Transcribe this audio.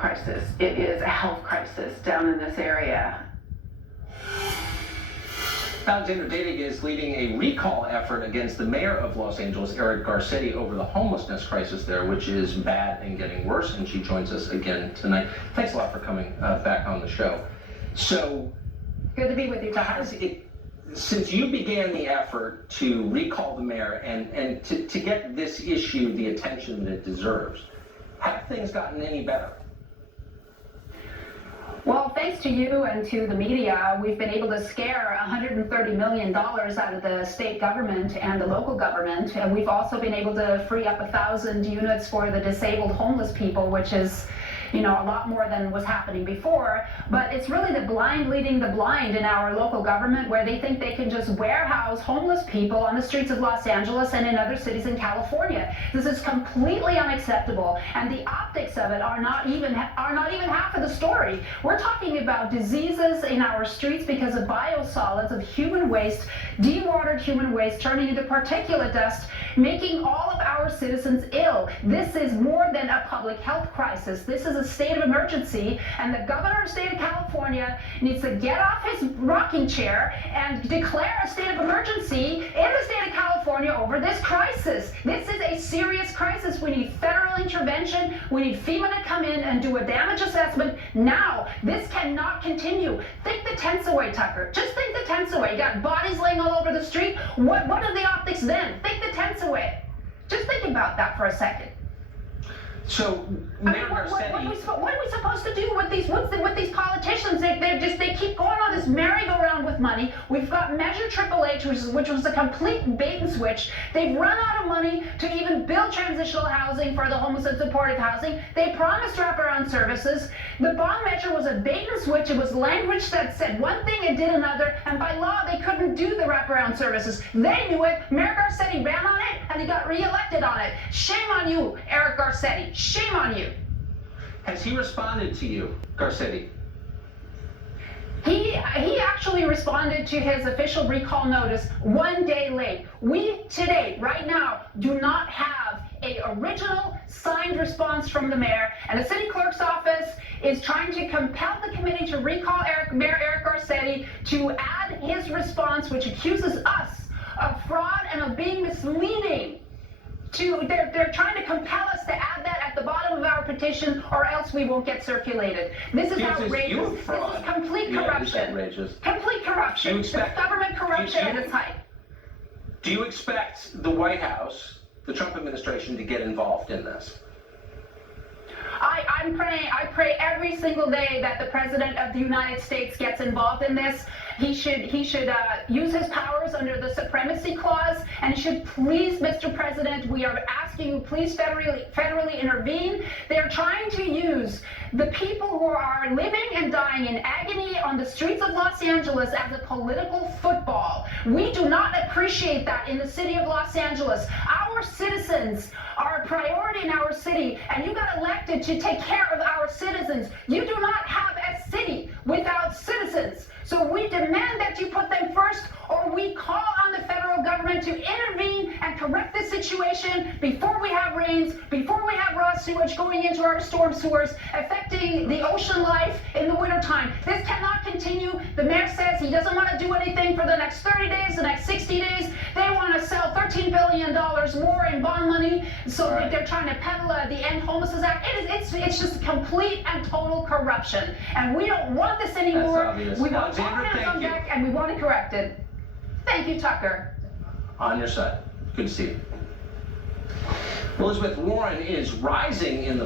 crisis. It is a health crisis down in this area. Alexander Dadig is leading a recall effort against the mayor of Los Angeles, Eric Garcetti, over the homelessness crisis there, which is bad and getting worse, and she joins us again tonight. Thanks a lot for coming back on the show. So, good to be with you, Tucker. Since you began the effort to recall the mayor and to get this issue the attention that it deserves, have things gotten any better? Well, thanks to you and to the media, we've been able to scare $130 million out of the state government and the local government. And we've also been able to free up 1,000 units for the disabled homeless people, which is, you know, a lot more than was happening before. But it's really the blind leading the blind in our local government, where they think they can just warehouse homeless people on the streets of Los Angeles and in other cities in California. This is completely unacceptable, and the optics of it are not even half of the story. We're talking about diseases in our streets because of biosolids of human waste, dewatered human waste turning into particulate dust, making all of our citizens ill. This is more than a public health crisis. This is a state of emergency, and the governor of the state of California needs to get off his rocking chair and declare a state of emergency in the state of California over this crisis. This is a serious crisis. We need federal intervention. We need FEMA to come in and do a damage assessment now. This cannot continue. Think the tents away, Tucker. Just think the tents away. You got bodies laying all over the street. What are the optics then? Think the tents away. Just think about that for a second. So, Mayor Garcetti, what are we supposed to do with these politicians? They keep going on this merry-go-round with money. We've got Measure Triple H, which was a complete bait and switch. They've run out of money to even build transitional housing for the homeless and supportive housing. They promised wraparound services. The bond measure was a bait and switch. It was language that said one thing and did another, and by law they couldn't do the wraparound services. They knew it. Mayor Garcetti ran on it, and he got reelected on it. Shame on you, Eric Garcetti. Shame on you. Has he responded to you, Garcetti? He actually responded to his official recall notice 1 day late. We today, right now, do not have an original signed response from the mayor, and the city clerk's office is trying to compel the committee to recall Mayor Eric Garcetti to add his response, which accuses us of fraud and of being misleading. They're trying to compel us to add that at the bottom of our petition, or else we won't get circulated. This is outrageous. This is complete corruption. Complete corruption. This government corruption at its height. Do you expect the White House, the Trump administration, to get involved in this? I pray every single day that the President of the United States gets involved in this. He should use his powers under the Supremacy Clause, and he should please, Mr. President, we are asking you, please federally intervene. They're trying to use the people who are living and dying in agony on the streets of Los Angeles as a political football. We do not appreciate that in the city of Los Angeles. Our citizens are a priority in our city, and you got elected to take care of our citizens. You do not have a city without citizens. So we demand that you put them first, or we call on the federal government to intervene and correct this situation before we have rains, before we have raw sewage going into our storm sewers, affecting the ocean life in the wintertime. This cannot continue. The mayor says he doesn't want to do anything for the next 30 days, the next 60 days. They want to sell $13 billion more in bond money, so they're trying to peddle the End Homelessness Act. It's just complete and total corruption. And we don't want this anymore. We want our hands on deck, and we want to correct it. Thank you, Tucker. On your side. Good to see you. Elizabeth Warren is rising in the